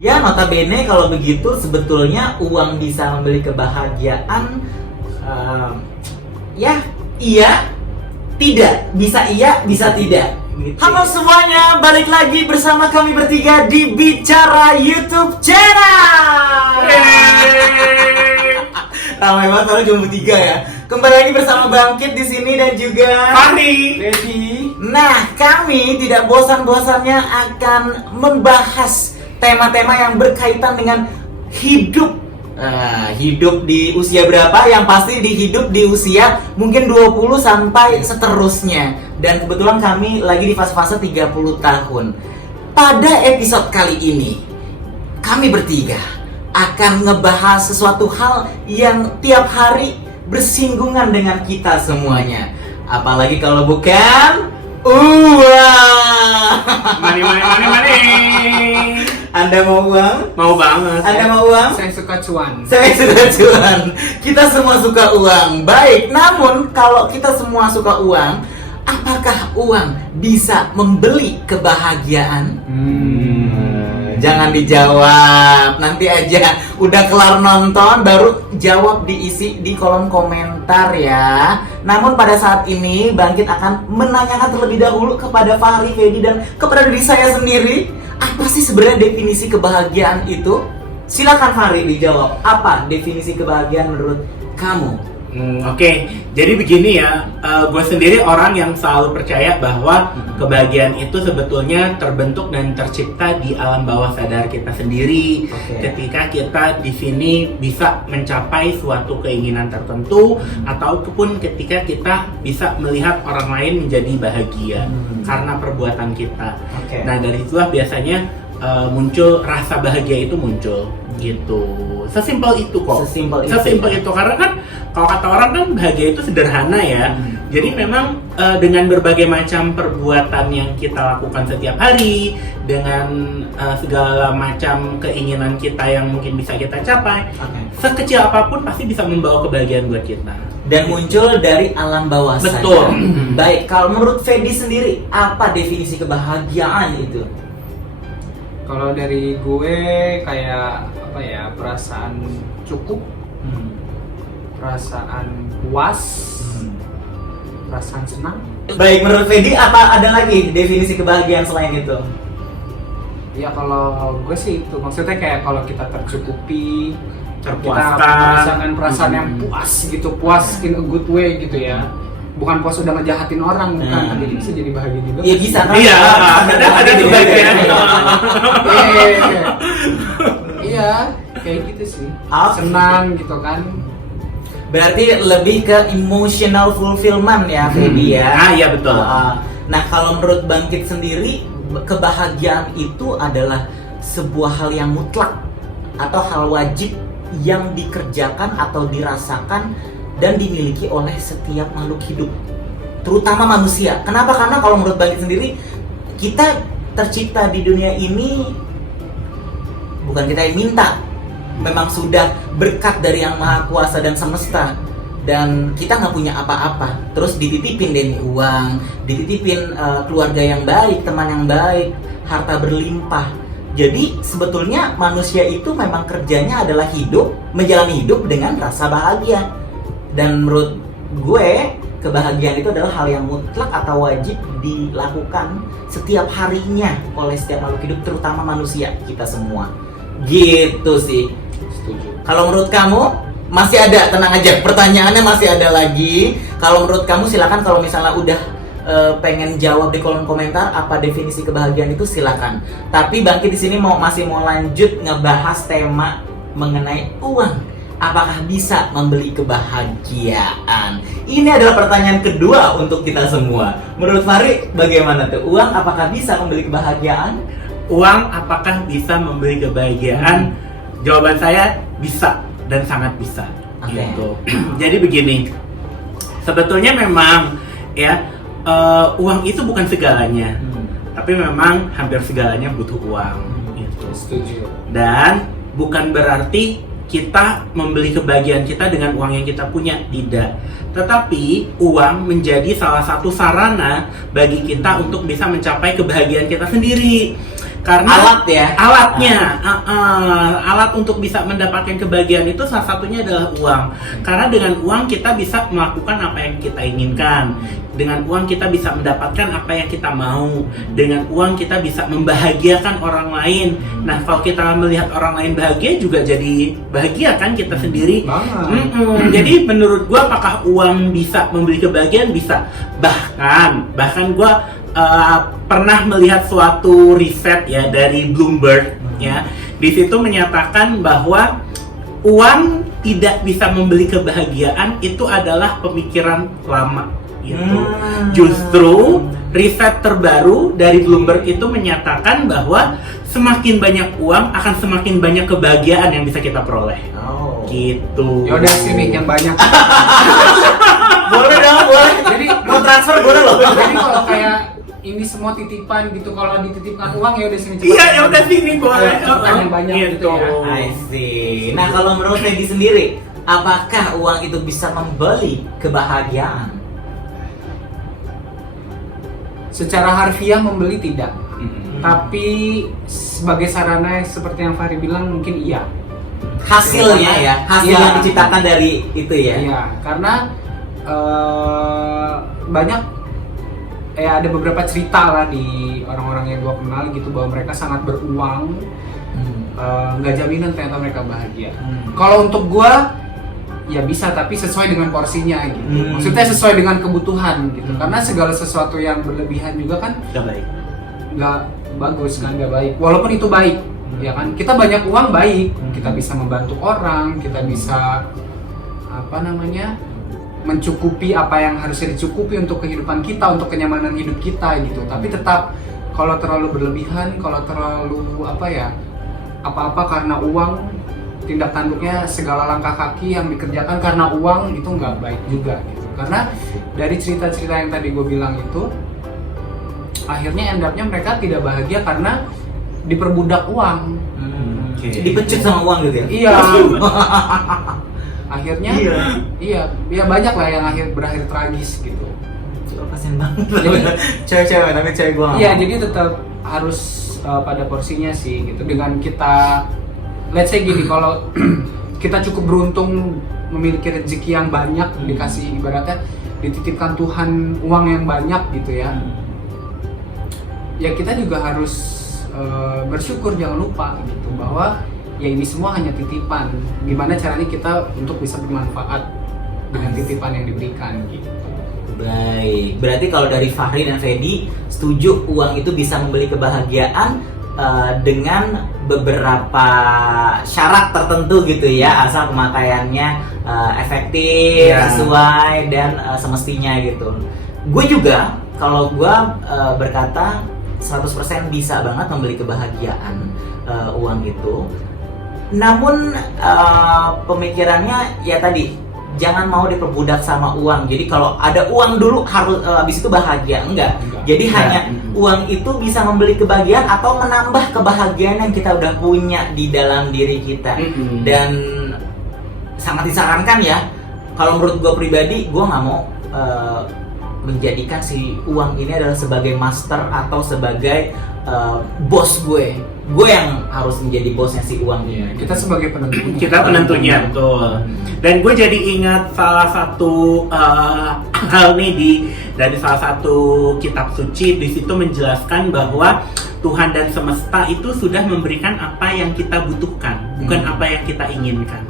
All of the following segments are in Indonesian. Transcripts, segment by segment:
Ya, notabene kalau begitu sebetulnya uang bisa membeli kebahagiaan. Ya, iya, tidak. Bisa iya, bisa tidak. Gitu. Halo semuanya, balik lagi bersama kami bertiga di Bicara YouTube Channel. Ramai banget kalau cuma bertiga ya. Kembali lagi bersama Bangkit di sini dan juga Fahri. Nah, kami tidak bosan-bosannya akan membahas tema-tema yang berkaitan dengan hidup. Hidup di usia berapa? Yang pasti hidup di usia mungkin 20 sampai seterusnya. Dan kebetulan kami lagi di fase-fase 30 tahun. Pada episode kali ini, kami bertiga akan ngebahas sesuatu hal yang tiap hari bersinggungan dengan kita semuanya. Apalagi kalau bukan uang. Money. Anda mau uang? Mau banget. Anda mau uang? Saya suka cuan. Saya suka cuan. Kita semua suka uang. Baik, namun kalau kita semua suka uang, apakah uang bisa membeli kebahagiaan? Jangan dijawab. Nanti aja udah kelar nonton baru jawab, diisi di kolom komentar ya. Namun pada saat ini Bangkit akan menanyakan terlebih dahulu kepada Fahri, Fedi, dan kepada diri saya sendiri, apa sih sebenarnya definisi kebahagiaan itu? Silakan Fahri dijawab. Apa definisi kebahagiaan menurut kamu? Oke. Jadi begini ya, gue sendiri orang yang selalu percaya bahwa kebahagiaan itu sebetulnya terbentuk dan tercipta di alam bawah sadar kita sendiri. Ketika kita di sini bisa mencapai suatu keinginan tertentu, ataupun ketika kita bisa melihat orang lain menjadi bahagia karena perbuatan kita. Nah, dari itulah biasanya muncul rasa bahagia itu muncul gitu. Sesimpel itu kok. Sesimpel itu karena kan kalau kata orang kan bahagia itu sederhana ya. Jadi memang dengan berbagai macam perbuatan yang kita lakukan setiap hari, dengan segala macam keinginan kita yang mungkin bisa kita capai, sekecil apapun pasti bisa membawa kebahagiaan buat kita. Dan muncul dari alam bawah sadar. Betul. Baik, kalau menurut Fedi sendiri, apa definisi kebahagiaan itu? Kalau dari gue kayak apa ya, perasaan cukup, perasaan puas, perasaan senang. Baik, menurut Fedi apa ada lagi definisi kebahagiaan selain itu? Ya kalau gue sih itu maksudnya kayak kalau kita tercukupi, kita Terpuaskan. merasakan perasaan yang puas gitu, puas in a good way gitu ya. Bukan puas udah ngejahatin orang, bukan. Jadi bisa jadi bahagia juga. Iya bisa kan? Iya, ada kebahagiaan. Iya, kayak gitu sih. Oke. Senang gitu kan. Berarti lebih ke emotional fulfillment ya, Fedi ya? Iya betul. Nah, kalau menurut Bangkit sendiri, kebahagiaan itu adalah sebuah hal yang mutlak atau hal wajib yang dikerjakan atau dirasakan dan dimiliki oleh setiap makhluk hidup, terutama manusia. Kenapa? Karena kalau menurut Bangkit sendiri, kita tercipta di dunia ini bukan kita yang minta, memang sudah berkat dari Yang Maha Kuasa dan semesta. Dan kita nggak punya apa-apa, terus dititipin deh uang, dititipin keluarga yang baik, teman yang baik, harta berlimpah. Jadi sebetulnya manusia itu memang kerjanya adalah hidup, menjalani hidup dengan rasa bahagia. Dan menurut gue, kebahagiaan itu adalah hal yang mutlak atau wajib dilakukan setiap harinya oleh setiap makhluk hidup, terutama manusia, kita semua. Gitu sih. Setuju. Kalau menurut kamu, masih ada, tenang aja, pertanyaannya masih ada lagi. Kalau menurut kamu silakan, kalau misalnya udah pengen jawab di kolom komentar apa definisi kebahagiaan itu silakan. Tapi Bangkit di sini masih mau lanjut ngebahas tema mengenai uang. Apakah bisa membeli kebahagiaan? Ini adalah pertanyaan kedua untuk kita semua. Menurut Fahri, bagaimana tuh? Uang apakah bisa membeli kebahagiaan? Uang apakah bisa membeli kebahagiaan? Jawaban saya bisa dan sangat bisa. Gitu. Jadi begini, sebetulnya memang ya uang itu bukan segalanya, tapi memang hampir segalanya butuh uang. Gitu. Setuju. Dan bukan berarti kita membeli kebahagiaan kita dengan uang yang kita punya, tidak. Tetapi uang menjadi salah satu sarana bagi kita untuk bisa mencapai kebahagiaan kita sendiri. Karena Alat ya? alatnya, alat untuk bisa mendapatkan kebahagiaan itu salah satunya adalah uang. Karena dengan uang kita bisa melakukan apa yang kita inginkan. Dengan uang kita bisa mendapatkan apa yang kita mau. Dengan uang kita bisa membahagiakan orang lain. Nah, kalau kita melihat orang lain bahagia juga jadi bahagia kan kita sendiri. Jadi menurut gua apakah uang bisa membeli kebahagiaan? Bisa. Bahkan gua pernah melihat suatu riset ya dari Bloomberg ya. Di situ menyatakan bahwa uang tidak bisa membeli kebahagiaan itu adalah pemikiran lama gitu. Justru riset terbaru dari Bloomberg itu menyatakan bahwa semakin banyak uang akan semakin banyak kebahagiaan yang bisa kita peroleh. Gitu. Yaudah sini yang banyak. Boleh dong, boleh. Jadi Mau transfer boleh loh. Jadi kalau kayak ini semua titipan gitu, kalau dititipkan uang ya udah sini cepat. Iya, ya udah sini boleh. Cepetan yang banyak gitu ya. I see. Nah, kalau menurut Teddy sendiri, apakah uang itu bisa membeli kebahagiaan? Secara harfiah membeli tidak. Tapi sebagai sarana seperti yang Fahri bilang mungkin iya. Hasilnya ya, hasil Iya. yang diciptakan dari itu ya. Iya, karena banyak ada beberapa cerita lah di orang-orang yang gua kenal gitu bahwa mereka sangat beruang, nggak jaminan ternyata mereka bahagia. Kalau untuk gua ya bisa, tapi sesuai dengan porsinya gitu. Maksudnya sesuai dengan kebutuhan gitu. Karena segala sesuatu yang berlebihan juga kan Gak baik. nggak bagus kan, nggak baik. Walaupun itu baik, ya kan. Kita banyak uang baik, kita bisa membantu orang, kita bisa mencukupi apa yang harusnya dicukupi untuk kehidupan kita, untuk kenyamanan hidup kita gitu. Tapi tetap kalau terlalu berlebihan, kalau terlalu apa-apa karena uang, tindak tanduknya segala langkah kaki yang dikerjakan karena uang itu nggak baik juga gitu. Karena dari cerita-cerita yang tadi gue bilang itu, akhirnya end up-nya mereka tidak bahagia karena diperbudak uang. Dipecut sama uang gitu ya? Iya. Akhirnya iya banyak lah yang berakhir tragis gitu. Kasian banget. Cewek-cewek tapi cewek gua. Iya, jadi tetap harus pada porsinya sih gitu. Dengan kita, let's say gini, kalau kita cukup beruntung memiliki rezeki yang banyak, dikasih ibaratnya dititipkan Tuhan uang yang banyak gitu ya. Ya kita juga harus bersyukur, jangan lupa gitu bahwa ya ini semua hanya titipan. Gimana caranya kita untuk bisa bermanfaat dengan titipan yang diberikan gitu. Baik, berarti kalau dari Fahri dan Fedi setuju uang itu bisa membeli kebahagiaan dengan beberapa syarat tertentu gitu ya, asal pemakaiannya efektif, sesuai dan semestinya gitu. Gue juga, kalau gue berkata 100% bisa banget membeli kebahagiaan uang itu. Namun pemikirannya ya tadi, jangan mau diperbudak sama uang. Jadi kalau ada uang dulu harus habis itu bahagia, enggak. Jadi hanya uang itu bisa membeli kebahagiaan atau menambah kebahagiaan yang kita udah punya di dalam diri kita. Dan sangat disarankan ya, kalau menurut gue pribadi, gue nggak mau menjadikan si uang ini adalah sebagai master atau sebagai bos gue yang harus menjadi bosnya si uang ini. Kita sebagai penentunya. Kita penentunya, betul. Dan gue jadi ingat salah satu hal nih dari salah satu kitab suci. Di situ menjelaskan bahwa Tuhan dan semesta itu sudah memberikan apa yang kita butuhkan, bukan apa yang kita inginkan.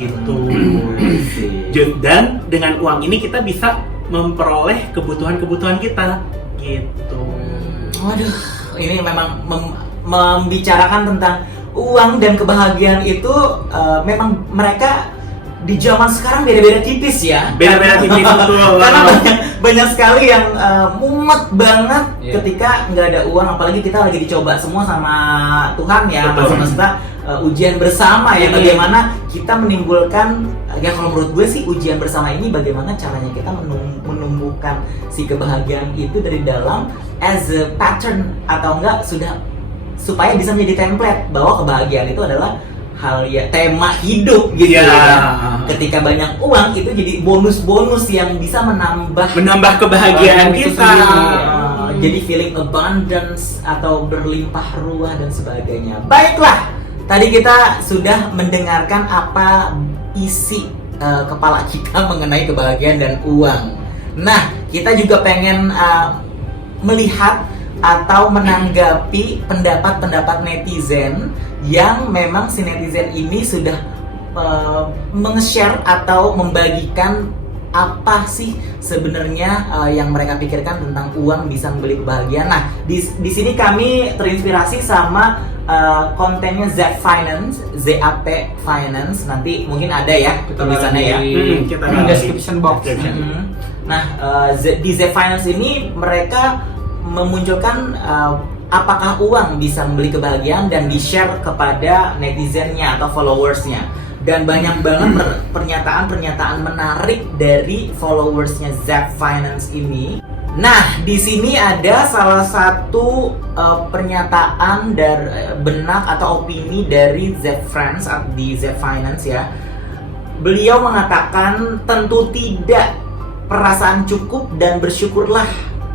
Gitu. Dan dengan uang ini kita bisa memperoleh kebutuhan-kebutuhan kita. Gitu. Waduh, ini memang membicarakan tentang uang dan kebahagiaan itu memang mereka di zaman sekarang beda-beda tipis ya. Beda-beda tipis betul. Karena banyak sekali yang mumet banget ketika nggak ada uang, apalagi kita lagi dicoba semua sama Tuhan ya, semesta ujian bersama ya. Bagaimana kita menimbulkan, ya kalau menurut gue sih ujian bersama ini bagaimana caranya kita menumbuhkan si kebahagiaan itu dari dalam as a pattern, atau enggak sudah supaya bisa menjadi template bahwa kebahagiaan itu adalah hal ya tema hidup gitu ya. Ketika banyak uang itu jadi bonus-bonus yang bisa menambah kebahagiaan kita. Jadi feeling abundance atau berlimpah ruah dan sebagainya. Baiklah, tadi kita sudah mendengarkan apa isi kepala kita mengenai kebahagiaan dan uang. Nah, kita juga pengen melihat atau menanggapi pendapat-pendapat netizen yang memang si netizen ini sudah meng-share atau membagikan apa sih sebenarnya yang mereka pikirkan tentang uang bisa membeli kebahagiaan. Nah, di sini kami terinspirasi sama kontennya Zap Finance, ZAP Finance. Nanti mungkin ada ya tulisannya ya. Kita di description box. Nah, di Zap Finance ini mereka memunculkan apakah uang bisa membeli kebahagiaan dan di-share kepada netizennya atau followersnya. Dan banyak banget pernyataan-pernyataan menarik dari followersnya Zap Finance ini. Nah, di sini ada salah satu pernyataan dari benak atau opini dari Zap Friends di Zap Finance ya. Beliau mengatakan tentu tidak, perasaan cukup dan bersyukurlah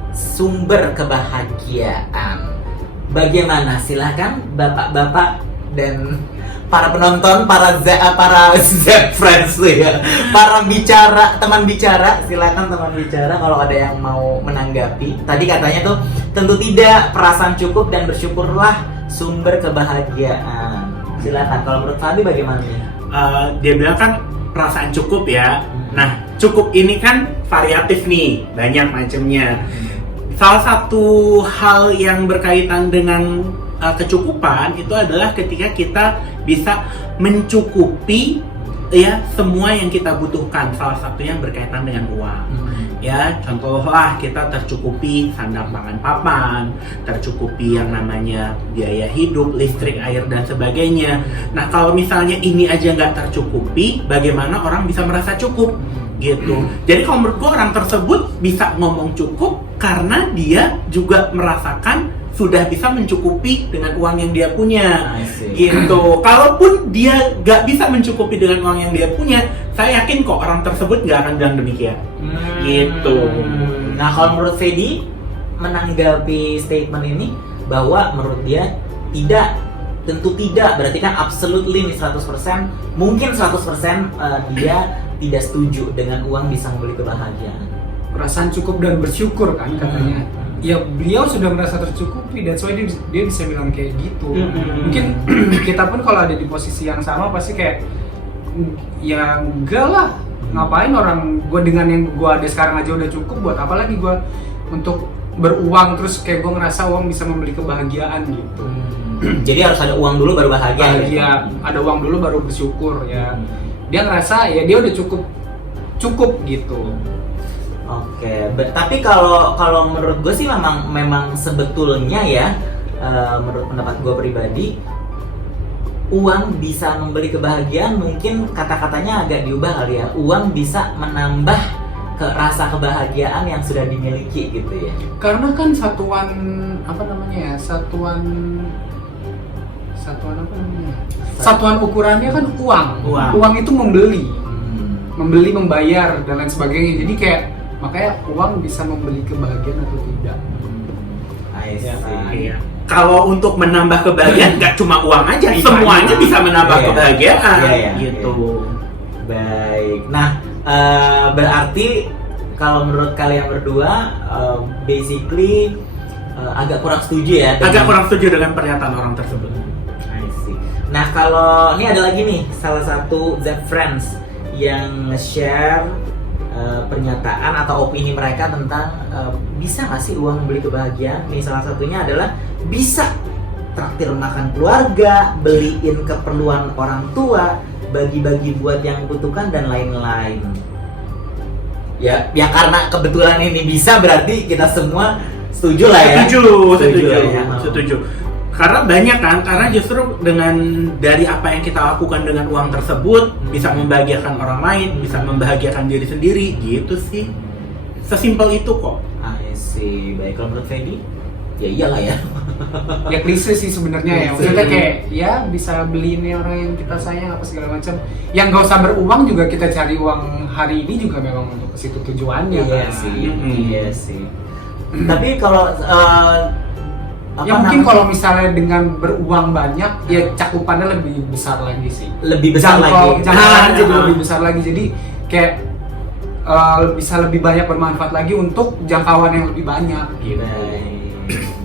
sumber kebahagiaan. Bagaimana? Silahkan bapak-bapak dan para penonton, para Zap Friends tuh ya, para teman bicara, silakan teman bicara kalau ada yang mau menanggapi. Tadi katanya tuh tentu tidak, perasaan cukup dan bersyukurlah sumber kebahagiaan. Silakan, kalau menurut Fadi bagaimana? Dia bilang kan perasaan cukup ya. Nah, cukup ini kan variatif nih, banyak macamnya. Salah satu hal yang berkaitan dengan kecukupan itu adalah ketika kita bisa mencukupi ya semua yang kita butuhkan. Salah satunya yang berkaitan dengan uang. Ya, contohlah kita tercukupi sandang pangan papan, tercukupi yang namanya biaya hidup, listrik, air dan sebagainya. Nah, kalau misalnya ini aja nggak tercukupi, bagaimana orang bisa merasa cukup? Gitu. Jadi kalau menurut gue orang tersebut bisa ngomong cukup karena dia juga merasakan sudah bisa mencukupi dengan uang yang dia punya, gitu. Kalaupun dia nggak bisa mencukupi dengan uang yang dia punya, saya yakin kok orang tersebut nggak akan bilang demikian, gitu. Nah, kalau menurut Fedi menanggapi statement ini bahwa menurut dia tidak, tentu tidak, berarti kan absolutely nih 100%, mungkin 100% dia tidak setuju dengan uang bisa membeli kebahagiaan. Perasaan cukup dan bersyukur kan katanya. Ya beliau sudah merasa tercukupi dan soalnya dia bisa bilang kayak gitu. Mungkin kita pun kalau ada di posisi yang sama pasti kayak ya enggak lah, ngapain orang gue dengan yang gue ada sekarang aja udah cukup, buat apa lagi gue untuk beruang terus kayak gue ngerasa uang bisa membeli kebahagiaan gitu. Jadi harus ada uang dulu baru bahagia. Ya, ada uang dulu baru bersyukur ya. Dia ngerasa ya dia udah cukup gitu. Oke, tapi kalau menurut gue sih memang sebetulnya ya, menurut pendapat gue pribadi, uang bisa membeli kebahagiaan. Mungkin kata-katanya agak diubah kali ya. Uang bisa menambah rasa kebahagiaan yang sudah dimiliki gitu ya. Karena kan satuan apa namanya ya? Satuan ukurannya kan uang. Uang itu membeli, membayar dan lain sebagainya. Jadi kayak makanya uang bisa membeli kebahagiaan atau tidak. Iya. Kalau untuk menambah kebahagiaan nggak cuma uang aja, semuanya bisa menambah kebahagiaan. Gitu. Baik. Nah, berarti kalau menurut kalian berdua, basically agak kurang setuju ya? Agak kurang setuju dengan pernyataan orang tersebut. Nah, kalau ini ada lagi nih salah satu Zap Friends yang nge-share pernyataan atau opini mereka tentang bisa nggak sih uang membeli kebahagiaan. Nih salah satunya adalah bisa traktir makan keluarga, beliin keperluan orang tua, bagi-bagi buat yang butuhkan dan lain-lain. Ya karena kebetulan ini bisa berarti kita semua setuju lah ya. Setuju. Karena banyak kan, karena justru dengan dari apa yang kita lakukan dengan uang tersebut bisa membahagiakan orang lain, bisa membahagiakan diri sendiri, gitu sih. Sesimpel itu kok. I see. Baik, kalau menurut Fedi, ya iyalah ya. Ya klise sih sebenarnya ya. Maksudnya kayak ya bisa beliin orang yang kita sayang apa segala macam. Yang nggak usah beruang juga kita cari uang hari ini juga memang untuk ke situ tujuannya. Iya kan? sih. Iya sih. Tapi kalau Ya mungkin kalau misalnya dengan beruang banyak, ya cakupannya lebih besar lagi sih. lebih besar lagi. Jangkauan jadi lebih besar lagi. Jadi kayak bisa lebih banyak bermanfaat lagi untuk jangkauan yang lebih banyak. Gitu.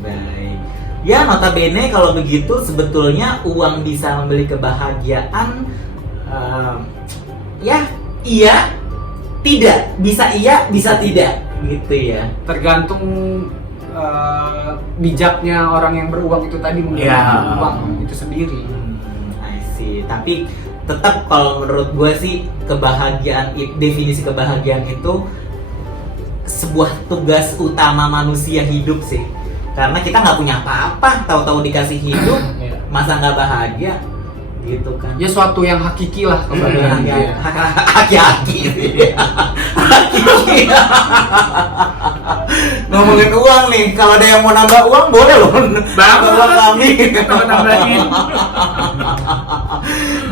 Baik. Ya, notabene kalau begitu sebetulnya uang bisa membeli kebahagiaan. Ya, iya, tidak. Bisa iya, bisa tidak. Gitu ya. Tergantung bijaknya orang yang beruang itu tadi menggunakan uang itu sendiri. I see. Tapi tetap kalau menurut gue sih definisi kebahagiaan itu sebuah tugas utama manusia hidup sih. Karena kita nggak punya apa-apa, tahu-tahu dikasih hidup, masa nggak bahagia, gitu kan? Ya suatu yang hakiki lah kebahagiaan. Haki-haki. Ngomongin uang nih, kalau ada yang mau nambah uang boleh loh. Banget Uang kami. Kalau nambahin.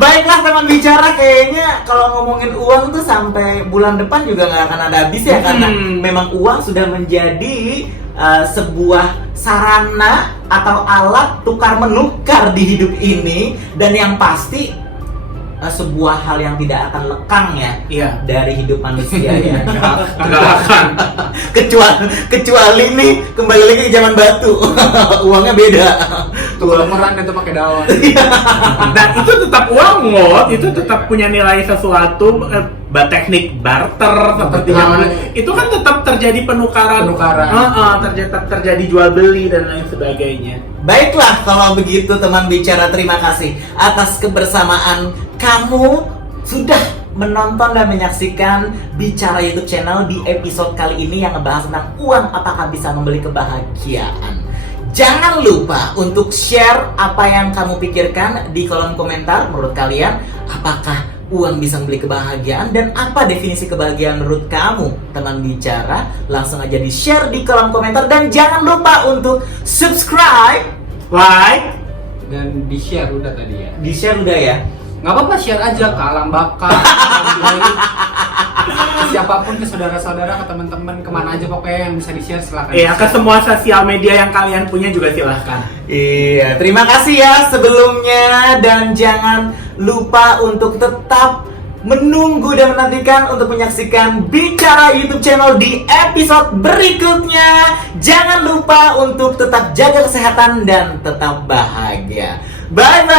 Baiklah teman bicara, kayaknya kalau ngomongin uang tuh sampai bulan depan juga nggak akan ada habis ya, karena memang uang sudah menjadi sebuah sarana atau alat tukar menukar di hidup ini, dan yang pasti sebuah hal yang tidak akan lekang ya dari hidup manusia ya. Nggak akan. kecuali nih kembali lagi ke zaman batu. Uangnya beda. Tukeran itu pakai daun. Dan itu tetap uang ngot, itu tetap punya nilai sesuatu. Teknik barter seperti yang mana itu kan tetap terjadi penukaran. Tetap terjadi jual beli dan lain sebagainya. Baiklah kalau begitu teman bicara, terima kasih atas kebersamaan kamu sudah menonton dan menyaksikan Bicara YouTube channel di episode kali ini yang ngebahas tentang uang apakah bisa membeli kebahagiaan. Jangan lupa untuk share apa yang kamu pikirkan di kolom komentar. Menurut kalian, apakah uang bisa membeli kebahagiaan, dan apa definisi kebahagiaan menurut kamu, teman bicara? Langsung aja di share di kolom komentar, dan jangan lupa untuk subscribe, Like, Dan di share udah tadi ya. di share udah ya. Nggak apa-apa, share aja ke alam baka, siapapun, ke saudara-saudara, ke teman-teman, kemana aja pokoknya yang bisa di-share silahkan. ke semua sosial media yang kalian punya juga silahkan. Iya, terima kasih ya sebelumnya, dan jangan lupa untuk tetap menunggu dan menantikan untuk menyaksikan Bicara YouTube channel di episode berikutnya. Jangan lupa untuk tetap jaga kesehatan dan tetap bahagia. Bye-bye.